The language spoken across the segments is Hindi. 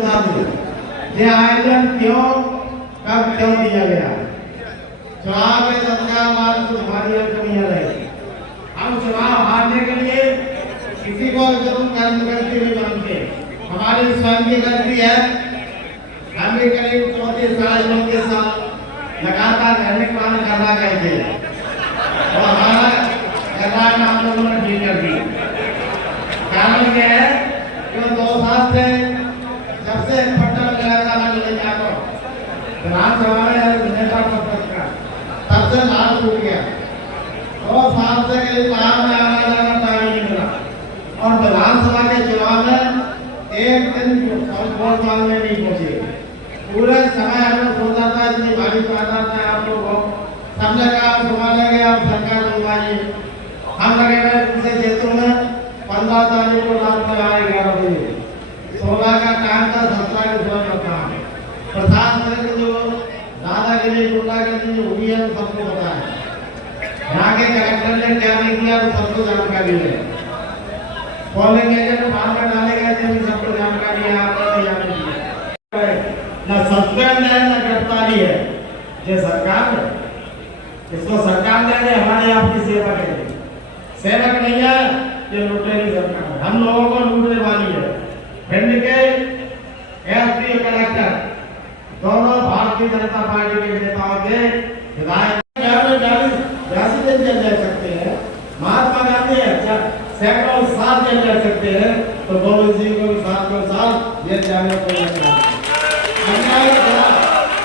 ये आयोजन क्यों कब क्यों दिया गया? चुनाव में तत्काल बाद कुछ हमारी कमियां रही। हम चुनाव हारने के लिए किसी को जरूर गलती नहीं मानते, हमारी स्वयं की गलती है। हम भी करीब 34-34 साल लगातार रहने का काम करना गए थे और हमारा सरकार ने हम लोगों ने ठीक कर दी। कारण क्या है कि 2 साल से जब से पट्टा लगाया विधानसभा में नेता पद का तब से लाभ टूट गया। 2 साल से करीब बाहर में आना जाना टाइम नहीं मिला और विधानसभा के चुनाव में एक दिन वोट मांगने नहीं पहुंचे। पूरे समय हमने सोचा था इतनी भारी तादाद में आप लोग सबने कहा संभालेंगे, आप सरकार बनवाइए। हम लगे हुए दूसरे क्षेत्रों में 15 तारीख को रात में आए 11 बजे 16 का टाइम था, 17 के सुबह का काम। प्रशासन से जो दादागिरी गुंडागिरी जो हुई है सबको पता है। यहाँ के कलेक्टर ने क्या नहीं किया तो सबको जानकारी है। पोलिंग एजेंट बाहर में डाले गए थे, सबको जानकारी है। आपको जानकारी है न सस्पेंड है न गिरफ्तारी है। ये सरकार है, इसको सरकार ने हमारे आपकी सेवा करेगी। सेवक नहीं है, ये लुटेरी सरकार है, हम लोगों को लूटने वाली है। भिंड के एसपी कलेक्टर दोनों भारतीय जनता पार्टी के नेताओं के विधायक 42 दिन जेल जा सकते हैं। महात्मा गांधी सैकड़ों साल जेल जा सकते हैं, तो गोविंद सिंह को भी 7 साल जेल जाने को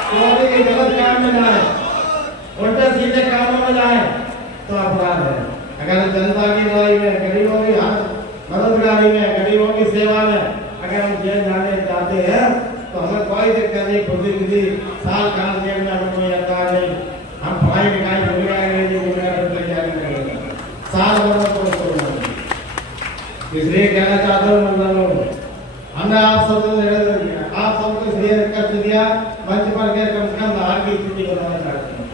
चोरी के गलत काम में जाए, उल्टे सीधे कामों में जाए तो अपराध है। अगर जनता की लड़ाई में, गरीबों की मददगारी में, गरीबों की सेवा में अगर हम जेल जाने चाहते हैं तो हमें कोई दिक्कत नहीं। खुदी साल खान जेल में हमें कोई अवतार नहीं। हम पढ़ाई लिखाई भूल गए साल भर इसलिए कहना चाहता हूँ मतलब हमने आप सबको निवेदन किया, आप सबको इसलिए कर दिया मंच पर के कम से कम बाहर की स्थिति बताना चाहते हैं।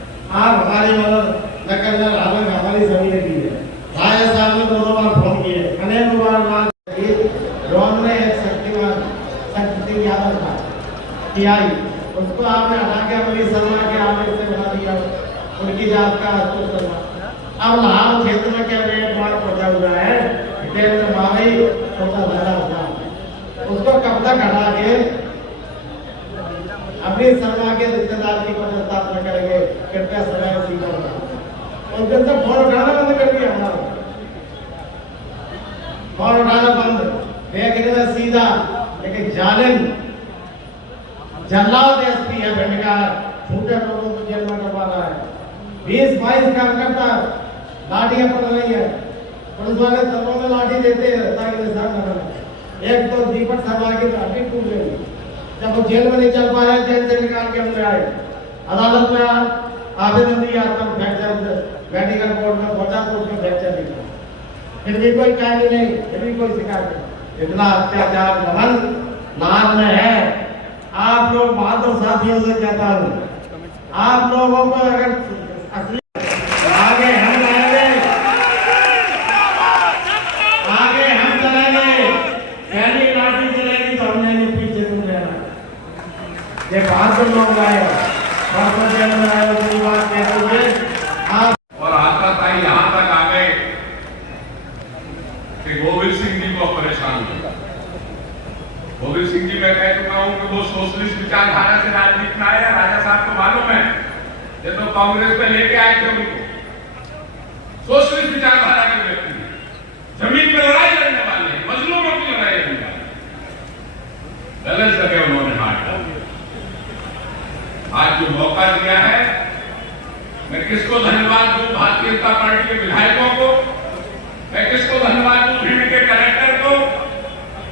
आप हमारी मदद न करना, हालांकि हमारी सभी ने की है। राजा साहब ने 2 बार फोन किए, अनेक बार ड्रोन में एक शक्ति यादव था टीआई, उसको आपने हटा के अपनी शर्मा के आगे से बना दिया, उनकी जात का अब लाहौल क्षेत्र में क्या रेट मार पहुंचा हुआ है, उसको कब तक हटा के अपनी शर्मा के रिश्तेदार की स्थापना करेंगे? कृपया समय सीधा उस दिन से फोन उठाना बंद कर दिया। हमारा फोन उठाना बंद, देखने में सीधा लेकिन जालिम जल्लाद एसपी है भिंड का, छोटे लोगों को जेल में डलवा रहा है। 20-22 कार्यकर्ता लाठियां पड़ रही है, पुलिस वाले सबों में लाठी देते हैं ताकि निशान न बने। एक तो दीपक शर्मा की लाठी टूट गई, जब वो जेल में नहीं चल पा रहे, जेल से निकाल के अंदर आए, अदालत में आवेदन दिया तब फ्रैक्चर मेडिकल बोर्ड में पहुंचा तो उसमें फ्रैक्चर दिखा, फिर भी कोई कार्य नहीं, फिर भी कोई शिकायत नहीं। इतना अत्याचार दमन लाल में है। आप लोग बहादुर साथियों से कहता हूँ, आप लोगों को अगर असली आगे हम आएंगे, आगे हम चलेंगे, पहली लाठी चलेगी तो हमने नहीं पीछे तुम रहना। ये बहादुर लोग आए और आता यहाँ तक आ गए कि गोविंद सिंह जी को परेशान किया। गोविंद सिंह जी मैं कह चुका हूं कि वो सोशलिस्ट विचारधारा से राजनीति में आया। राजा साहब को मालूम है, ये तो कांग्रेस में लेके आए थे उनको। सोशलिस्ट विचारधारा के व्यक्ति जमीन पर लड़ाई लड़ने वाले, मजलूमों की लड़ाई लड़ने वाले, गलत जगह उन्होंने हाथ डाला। आज जो मौका दिया है, मैं किसको धन्यवाद दूं? भारतीय जनता पार्टी के विधायकों को, मैं किसको धन्यवाद दूं? भिंड के कलेक्टर को,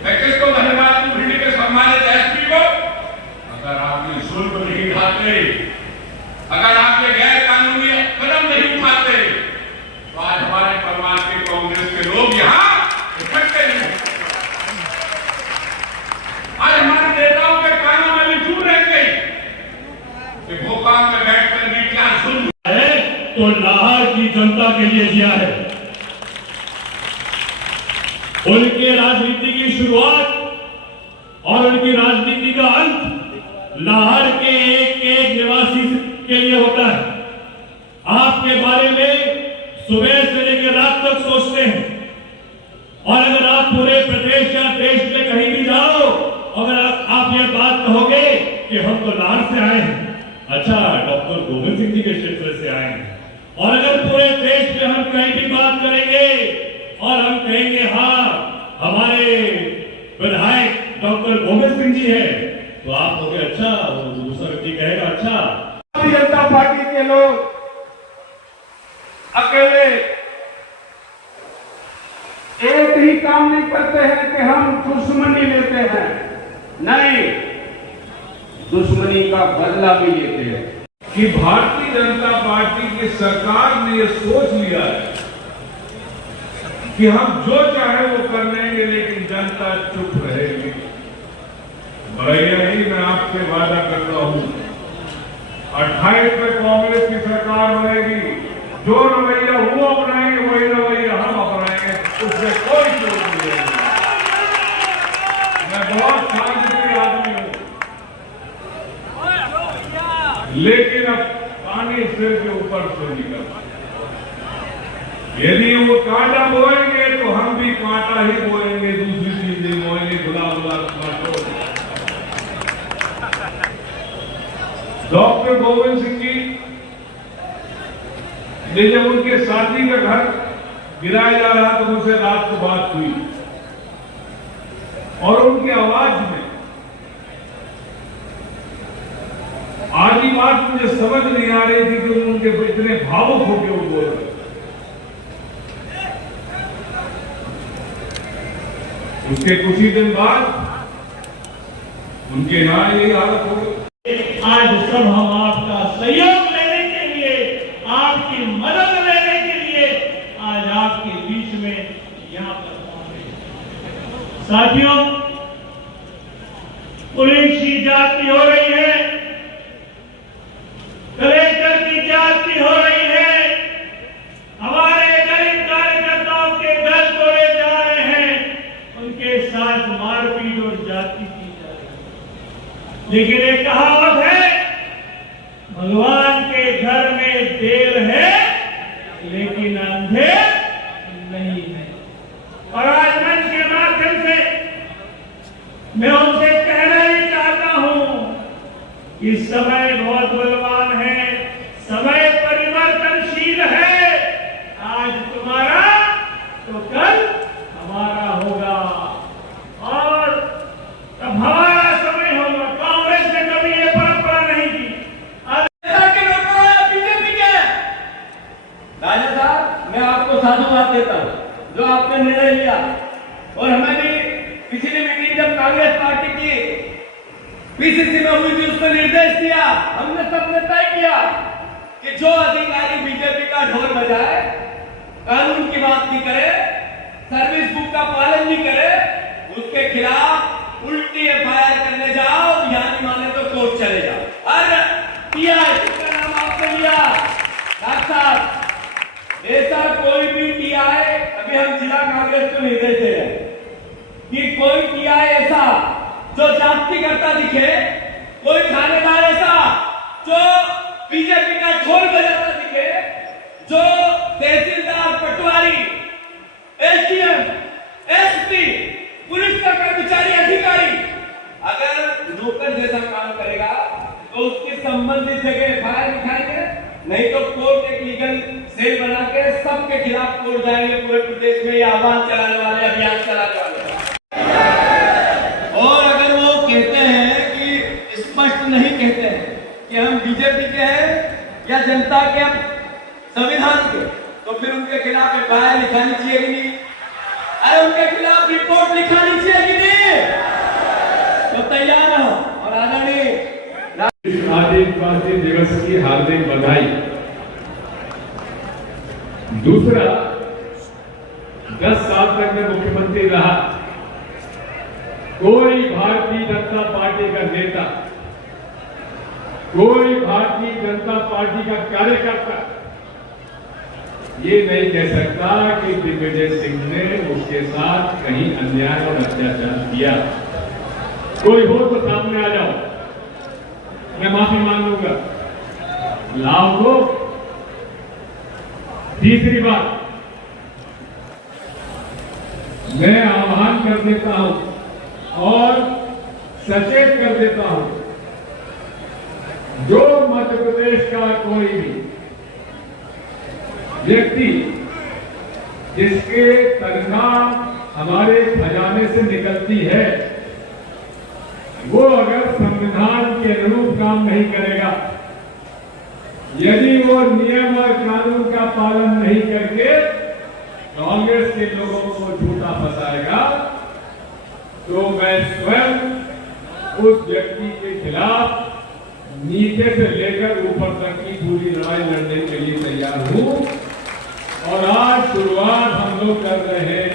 मैं किसको धन्यवाद दूं? भिंड के सम्मानित एसपी को। अगर आप ये जुल्म नहीं ढाते, अगर आप ये गैर कानूनी कदम नहीं उठाते, तो आज हमारे परिवार के कांग्रेस के लोग यहाँ इकट्ठे नहीं होते। आज हमारे नेताओं के कानों में भी चूर रह गई कि भोपाल में बैठकर भी क्या जुल्म है, तो लाहौर की जनता के लिए जिया है। उनके राजनीति की शुरुआत और उनकी राजनीति लाहौर के एक निवासी के लिए होता है। आपके बारे में सुबह से लेकर रात तक सोचते हैं, और अगर आप पूरे प्रदेश या देश में कहीं भी जाओ, अगर आप ये बात कहोगे कि हम तो लाहौर से आए हैं, अच्छा डॉक्टर गोविंद सिंह जी के क्षेत्र से आए हैं, और अगर पूरे देश में हम कहीं भी बात करेंगे और हम कहेंगे हाँ हमारे विधायक डॉक्टर गोविंद सिंह जी है, तो आप कहोगे अच्छा, दूसरा व्यक्ति कहेगा अच्छा। भारतीय जनता पार्टी के लोग अकेले एक ही काम नहीं करते हैं कि हम दुश्मनी लेते हैं, नहीं, दुश्मनी का बदला भी लेते हैं। कि भारतीय जनता पार्टी की सरकार ने ये सोच लिया है कि हम जो चाहे वो कर लेंगे, लेकिन जनता चुप रहेगी। भैया नहीं, मैं आपसे वादा करता हूं 28 में कांग्रेस की सरकार बनेगी, जो रवैया वो अपनाएंगे वही रवैया हम अपनाएंगे, उसमें कोई चोट नहीं है। मैं बहुत शांतिप्रिय आदमी हूं, लेकिन अब पानी सिर के ऊपर से निकल, यदि वो कांटा बोएंगे तो हम भी कांटा ही बोएंगे, दूसरी चीज नहीं बोएंगे। खुदा डॉक्टर गोविंद सिंह जी ने जब उनके साथी का घर गिराया जा रहा तो उनसे रात को बात हुई, और उनकी आवाज में आधी बात मुझे समझ नहीं आ रही थी कि उनके इतने भावुक होकर वो बोल रहे। उसके कुछ ही दिन बाद उनके यहाँ यही हालत हो गई। आज सब हम आपका सहयोग लेने के लिए, आपकी मदद लेने के लिए आज आपके बीच में यहाँ पर पहुंचे। साथियों, पुलिस की जाति हो रही है, कलेक्टर की जाति हो रही है, हमारे गरीब कार्यकर्ताओं के घर तोड़े जा रहे हैं, उनके साथ मारपीट और जाति की जा रही है। लेकिन एक कहावत है, भगवान के घर में देर है लेकिन अंधेर नहीं है। और आज मंच के माध्यम से मैं उनसे कहना ही चाहता हूं कि समय बहुत बलवान है, समय परिवर्तनशील है। आज तुम्हारा तो कल हमारा होगा, और तब हमारा समय होगा। कांग्रेस ने कभी ये परंपरा नहीं की। बीजेपी के राजा साहब, मैं आपको साधुवाद देता हूं जो आपने निर्णय लिया, और हमें भी पिछली मीटिंग जब कांग्रेस पार्टी की पीसीसी में हुई थी उसमें निर्देश दिया, हमने सबने तय किया कि जो अधिकारी बीजेपी का ढोल बजाए, कानून की बात नहीं करे, सर्विस बुक का पालन नहीं करे, उसके खिलाफ उल्टी एफआईआर करने जाओ, यानी माने तो कोर्ट चले जाओ। और टीआई नाम आपने लिया डॉक्टर साहब, ऐसा कोई भी टीआई, अभी हम जिला कांग्रेस को निर्देश दे रहे हैं कि कोई टीआई ऐसा जो जाति करता दिखे, कोई थानेदार ऐसा जो बीजेपी का ढोल बजाता दिखे, जो तहसीलदार, पटवारी, एसडीएम, एसपी, पुलिस का कर्मचारी, अधिकारी अगर नौकर जैसा काम करेगा तो उसके संबंधित जगह एफआईआर लिखाएंगे, नहीं तो कोर्ट एक लीगल सेल बना के सबके खिलाफ कोर्ट जाएंगे। पूरे प्रदेश में ये आह्वान चलाने वाले, अभियान चलाने वाले। और अगर वो कहते हैं कि स्पष्ट नहीं कहते हैं कि हम बीजेपी के हैं या जनता के संविधान के, तो फिर उनके खिलाफ एफआईआर लिखानी चाहिए कि नहीं? अरे उनके खिलाफ रिपोर्ट लिखानी चाहिए कि नहीं? तो तैयार रहो। और आदरणीय आदिवासी दिवस की हार्दिक बधाई। दूसरा, 10 साल तक मैं मुख्यमंत्री रहा, कोई भारतीय जनता पार्टी का नेता, कोई भारतीय जनता पार्टी का कार्यकर्ता ये नहीं कह सकता कि दिग्विजय सिंह ने उसके साथ कहीं अन्याय और अत्याचार किया। कोई हो तो सामने आ जाओ। मैं माफी मांग लूंगा। लाभ को तीसरी बात मैं आह्वान कर देता हूं और सचेत कर देता हूं, जो मध्य प्रदेश का कोई भी व्यक्ति जिसके तनख्वाह हमारे खजाने से निकलती है, वो अगर संविधान के अनुरूप काम नहीं करेगा, यदि वो नियम और कानून का पालन नहीं करके कांग्रेस के लोगों को झूठा फंसाएगा, तो मैं स्वयं उस व्यक्ति के खिलाफ नीचे से लेकर ऊपर तक की पूरी लड़ाई लड़ने के लिए तैयार हूं। और आज शुरुआत हम लोग कर रहे हैं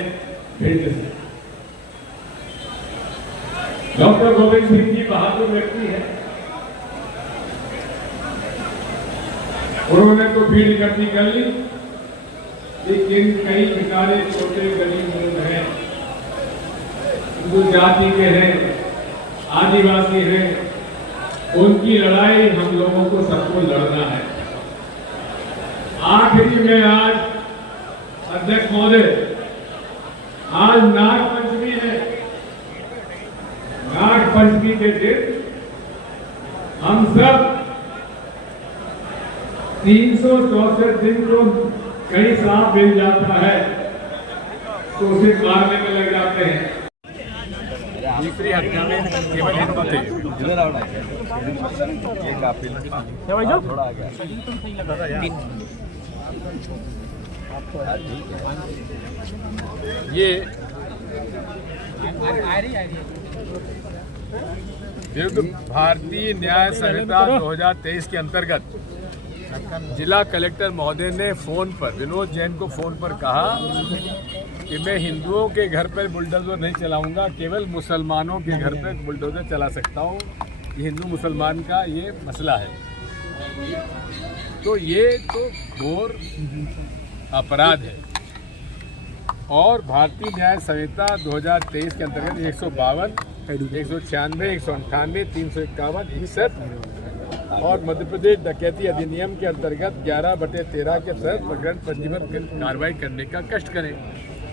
भिंड से। डॉक्टर गोविंद सिंह जी बहादुर व्यक्ति है, उन्होंने तो भीड़ इकट्ठी कर ली, लेकिन कई बेचारे छोटे गरीब लोग हैं, हिंदू जाति के हैं, आदिवासी हैं, उनकी लड़ाई हम लोगों को सबको लड़ना है। आखिरी में आज अध्यक्ष महोदय, आज नाग पंचमी है। नाग पंचमी के दिन हम सब 364 दिन को कहीं सांप मिल जाता है तो उसे मारने में लग जाते हैं। दूसरी हत्या में केवल हिंदू थे। थोड़ा आ गया। ये भारतीय न्याय संहिता 2023 के अंतर्गत जिला कलेक्टर महोदय ने फोन पर, विनोद जैन को फोन पर कहा कि मैं हिंदुओं के घर पर बुलडोजर नहीं चलाऊंगा, केवल मुसलमानों के घर पर बुलडोजर चला सकता हूं। ये हिंदू मुसलमान का ये मसला है। तो ये तो घोर अपराध है और भारतीय न्याय संहिता 2023 के अंतर्गत 152, 196, 198, 351, 61 और मध्य प्रदेश डकैती अधिनियम के अंतर्गत 11/13 के तहत प्रकरण पंजीबद्ध कार्रवाई करने का कष्ट करें।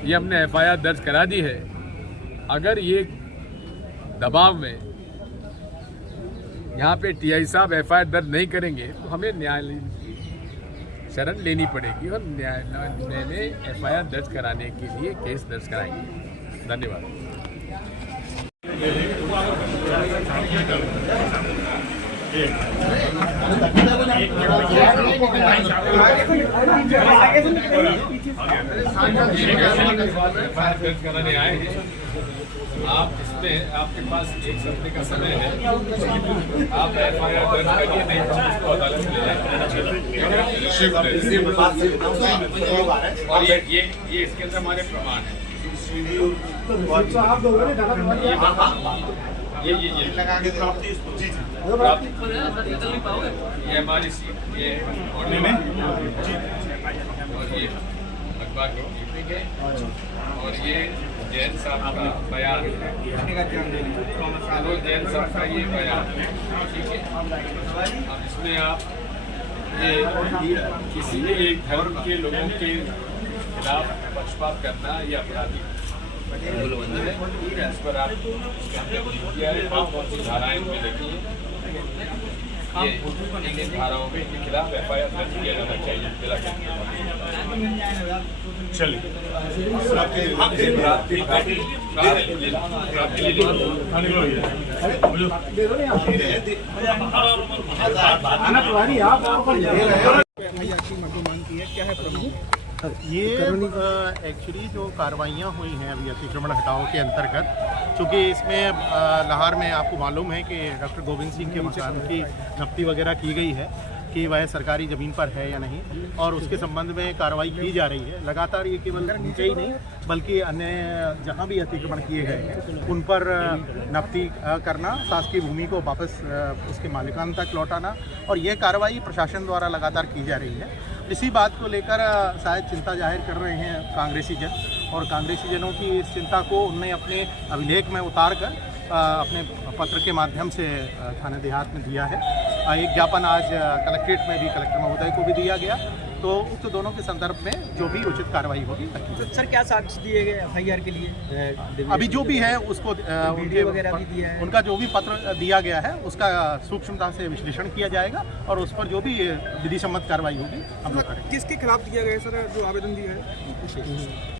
ये हमने FIR दर्ज करा दी है। अगर ये दबाव में यहाँ पे TI साहब FIR दर्ज नहीं करेंगे तो हमें न्यायालय की शरण लेनी पड़ेगी और न्यायालय में FIR दर्ज कराने के लिए केस दर्ज कराएंगे। धन्यवाद। कराने आए हैं आप, इसमें आपके पास एक हफ्ते का समय है। आप FIR दर्ज करिए, नहीं तो उसको अदालत में ले जाएं। और ये इसके अंदर हमारे प्रमाण है। ये हमारी सीट, ये और ये अखबार और ये जैन साहब का बयान है, जैन साहब का ये बयान है, ठीक है। अब इसमें आप ये किसी भी एक धर्म के लोगों के खिलाफ पक्षपात करना ये अपराधी है। इस पर आप बहुत सी धाराएं मिलेगी, ये धाराओं के खिलाफ FIR दर्ज किया जाना चाहिए। चलिए ये एक्चुअली जो कार्रवाइयाँ हुई हैं अभी अतिक्रमण हटाओ के अंतर्गत, चूँकि इसमें लाहौर में आपको मालूम है कि डॉक्टर गोविंद सिंह के मकान की जब्ती वगैरह की गई है कि वह सरकारी ज़मीन पर है या नहीं, और उसके संबंध में कार्रवाई की जा रही है लगातार। ये केवल नीचे ही नहीं बल्कि अन्य जहाँ भी अतिक्रमण किए गए हैं उन पर नफ्ती करना, शासकीय भूमि को वापस उसके मालिकान तक लौटाना, और यह कार्रवाई प्रशासन द्वारा लगातार की जा रही है। इसी बात को लेकर शायद चिंता जाहिर कर रहे हैं कांग्रेसी जन, और कांग्रेसी जनों की इस चिंता को उन्होंने अपने अभिलेख में उतार कर अपने पत्र के माध्यम से थाना देहात में दिया है। एक ज्ञापन आज कलेक्ट्रेट में भी कलेक्टर महोदय को भी दिया गया, तो उक्त दोनों के संदर्भ में जो भी उचित कार्रवाई होगी। सर क्या साक्ष्य दिए गए एफआईआर के लिए? अभी जो भी है उसको वीडियो वगैरह भी दिया है? उनका जो भी पत्र दिया गया है उसका सूक्ष्मता से विश्लेषण किया जाएगा और उस पर जो भी विधि सम्मत कार्रवाई होगी हम लोग करेंगे। किसके खिलाफ दिया गया सर जो आवेदन दिया है?